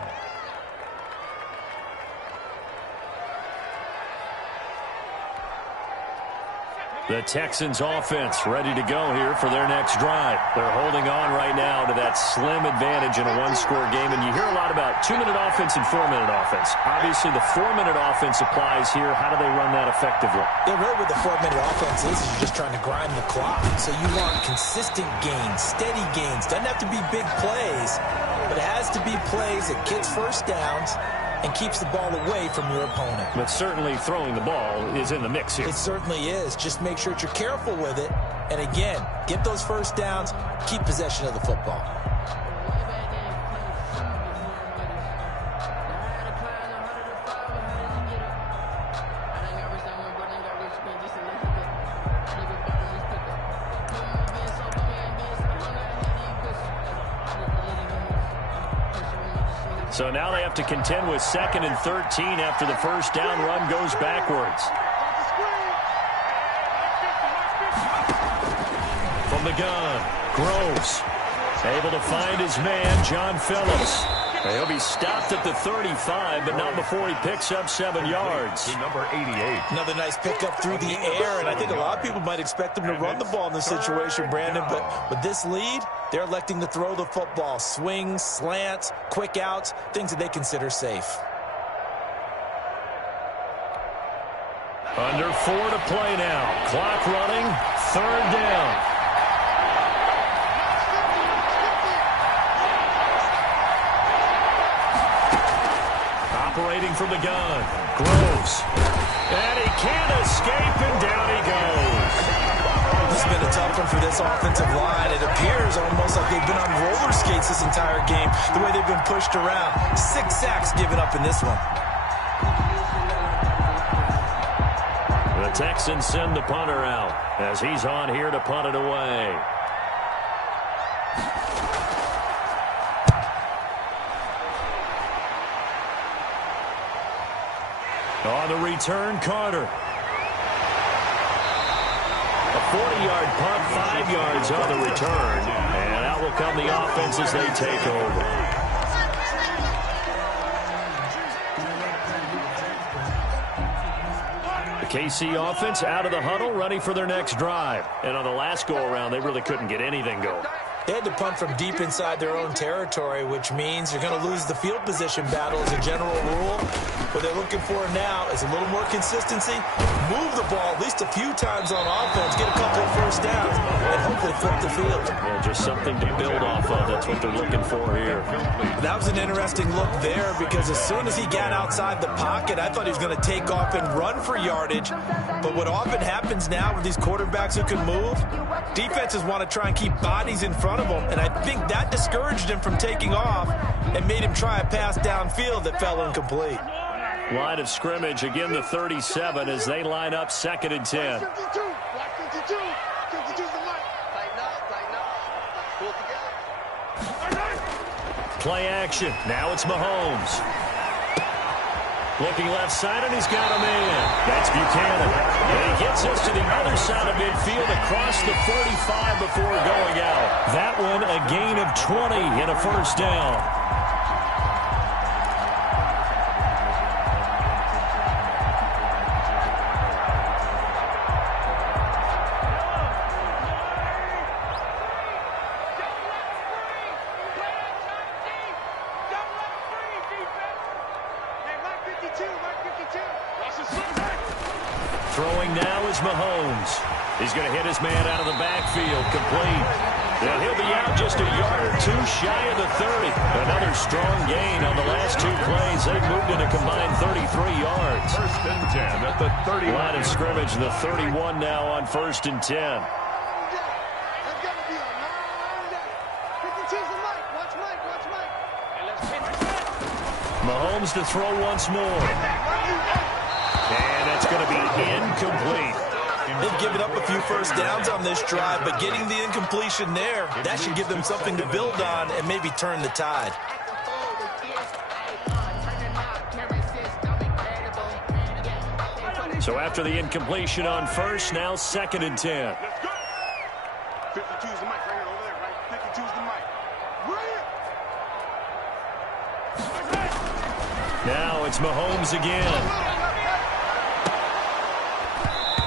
The Texans offense ready to go here for their next drive. They're holding on right now to that slim advantage in a one-score game, and you hear a lot about 2-minute offense and 4-minute offense. Obviously, the 4-minute offense applies here. How do they run that effectively? Yeah, really what the 4-minute offense is you're just trying to grind the clock. So you want consistent gains, steady gains. Doesn't have to be big plays, but it has to be plays that gets first downs and keeps the ball away from your opponent. But certainly throwing the ball is in the mix here. It certainly is. Just make sure that you're careful with it. And again, get those first downs, keep possession of the football. So now they have to contend with 2nd and 13 after the first down run goes backwards. From the gun, Groves able to find his man, John Phillips. He'll be stopped at the 35, but not before he picks up 7 yards. To number 88. Another nice pickup through the air, and I think a lot of people might expect him to run the ball in this situation, Brandon, but with this lead, they're electing to throw the football. Swings, slants, quick outs, things that they consider safe. Under 4 to play now. Clock running, 3rd down. Operating from the gun, Groves. And he can't escape, and down he goes. This has been a tough one for this offensive line. It appears almost like they've been on roller skates this entire game, the way they've been pushed around. 6 sacks given up in this one. The Texans send the punter out as he's on here to punt it away. On the return, Carter. A 40-yard punt, 5 yards on the return. And out will come the offense as they take over. The KC offense out of the huddle, ready for their next drive. And on the last go-around, they really couldn't get anything going. They had to punt from deep inside their own territory, which means you're going to lose the field position battle as a general rule. What they're looking for now is a little more consistency, move the ball at least a few times on offense, get a couple of first downs, and hopefully flip the field. Yeah, just something to build off of. That's what they're looking for here. That was an interesting look there because as soon as he got outside the pocket, I thought he was going to take off and run for yardage. But what often happens now with these quarterbacks who can move, defenses want to try and keep bodies in front of them, and I think that discouraged him from taking off and made him try a pass downfield that fell incomplete. Line of scrimmage, again the 37 as they line up 2nd and 10. 52, black 52, 52's the line. Tighten up, pull it together. play action. Now it's Mahomes. Looking left side, and he's got a man. That's Buchanan. And he gets us to the other side of midfield across the 45 before going out. That one a gain of 20 and a first down. Throwing now is Mahomes. He's going to hit his man out of the backfield, complete. And he'll be out just a yard or two shy of the 30. Another strong gain on the last two plays. They've moved it a combined 33 yards. First and 10 at the 30. Line of scrimmage, the 31 now on first and 10. That's got to be a long day. 52's the mic. Watch Mike. Watch Mike. Mahomes to throw once more. And it's going to be incomplete. They've given up a few first downs on this drive, but getting the incompletion there, that should give them something to build on and maybe turn the tide. So after the incompletion on first, now second and 10. Let's go. 52's the mic right here over there, right? 52's the mic. Right here. Now it's Mahomes again.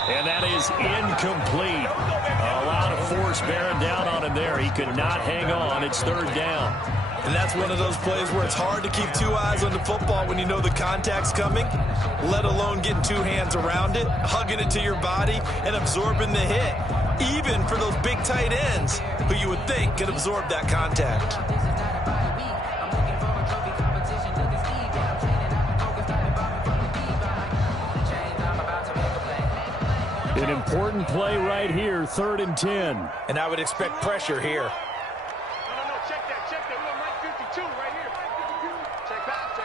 And that is incomplete. A lot of force bearing down on him there. He could not hang on. It's third down. And that's one of those plays where it's hard to keep two eyes on the football when you know the contact's coming, let alone getting two hands around it, hugging it to your body, and absorbing the hit, even for those big tight ends who you would think could absorb that contact. An important play right here, third and 10. And I would expect pressure here. No, check that. We on Mike 52 right here. 52. Check back.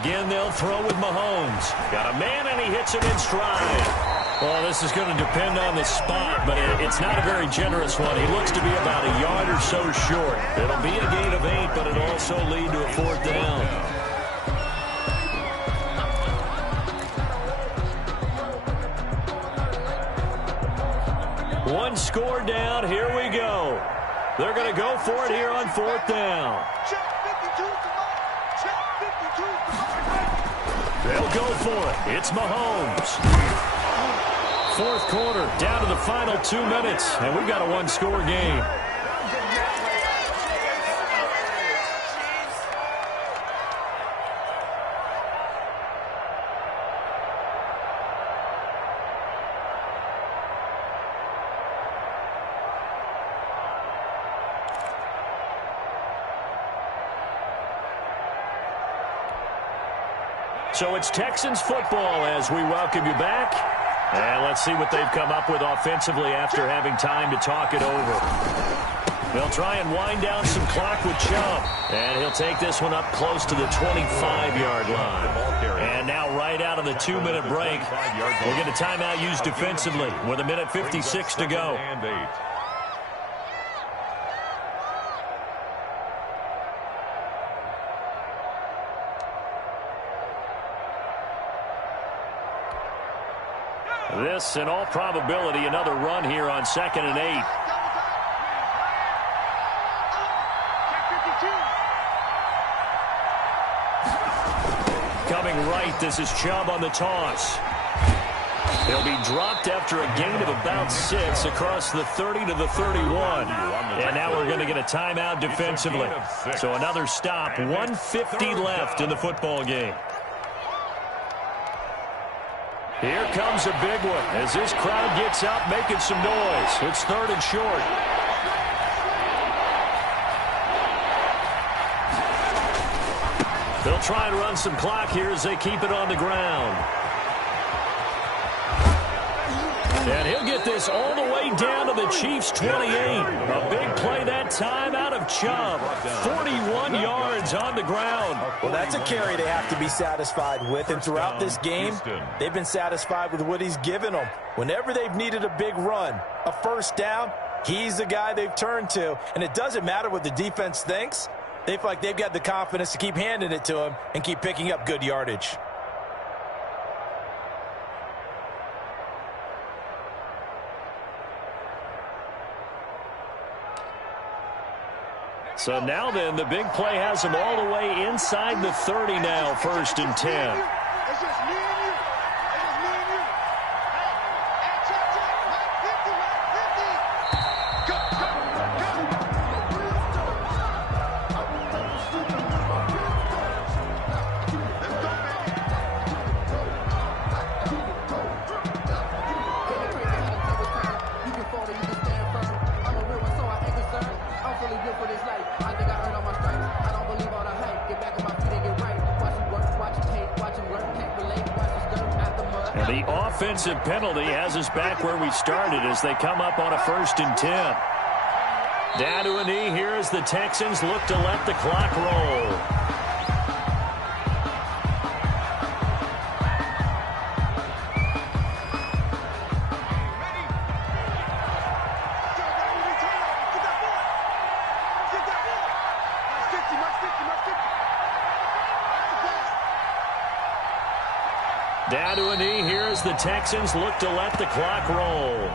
Again, they'll throw with Mahomes. Got a man, and he hits him in stride. Well, this is going to depend on the spot, but it's not a very generous one. He looks to be about a yard or so short. It'll be a gain of 8, but it'll also lead to a fourth down. One score down. Here we go. They're going to go for it here on fourth down. Check 52's the mic. Check 52's the mic. They'll go for it. It's Mahomes. Fourth quarter, down to the final 2 minutes, and we've got a one-score game. So it's Texans football as we welcome you back. And let's see what they've come up with offensively after having time to talk it over. They'll try and wind down some clock with Chubb. And he'll take this one up close to the 25-yard line. And now right out of the 2-minute break, we'll get a timeout used defensively with 1:56 to go. And 8. This, in all probability, another run here on 2nd and 8. Coming right, this is Chubb on the toss. He'll be dropped after a gain of about 6 across the 30 to the 31. And now we're going to get a timeout defensively. So another stop, 1:50 left in the football game. Here comes a big one as this crowd gets up making some noise. It's third and short. They'll try and run some clock here as they keep it on the ground. And he'll get this all the way down to the Chiefs' 28. A big play that time out of Chubb. 41 yards on the ground. Well, that's a carry they have to be satisfied with. And throughout this game, they've been satisfied with what he's given them. Whenever they've needed a big run, a first down, he's the guy they've turned to. And it doesn't matter what the defense thinks. They feel like they've got the confidence to keep handing it to him and keep picking up good yardage. So now then, the big play has them all the way inside the 30 now, 1st and 10. It's just me and you. It's just me and you. Hey, check. Mike 50, Mike 50. Go. The offensive penalty has us back where we started as they come up on a 1st and 10. Down to a knee here as the Texans look to let the clock roll. Down to a knee here as the Texans look to let the clock roll.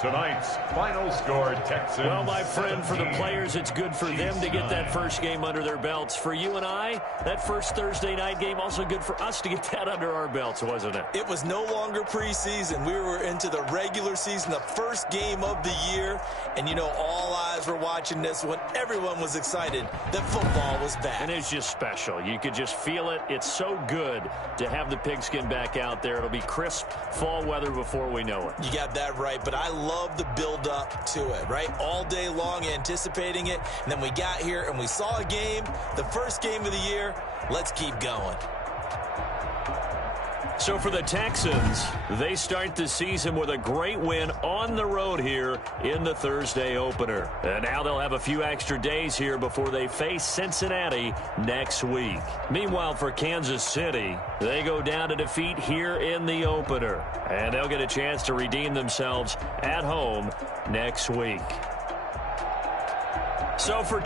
Tonight's final score, Texans. Well, my friend, 17. for the players, it's good for them to get that first game under their belts. For you and I, that first Thursday night game, also good for us to get that under our belts, wasn't it? It was no longer preseason. We were into the regular season, the first game of the year. And, you know, all eyes were watching this when everyone was excited that football was back. And it's just special. You could just feel it. It's so good to have the pigskin back out there. It'll be crisp fall weather before we know it. You got that right, but I love the build-up to it, right? All day long anticipating it, and then we got here and we saw a game, the first game of the year. Let's keep going. So for the Texans, they start the season with a great win on the road here in the Thursday opener. And now they'll have a few extra days here before they face Cincinnati next week. Meanwhile, for Kansas City, they go down to defeat here in the opener. And they'll get a chance to redeem themselves at home next week. So for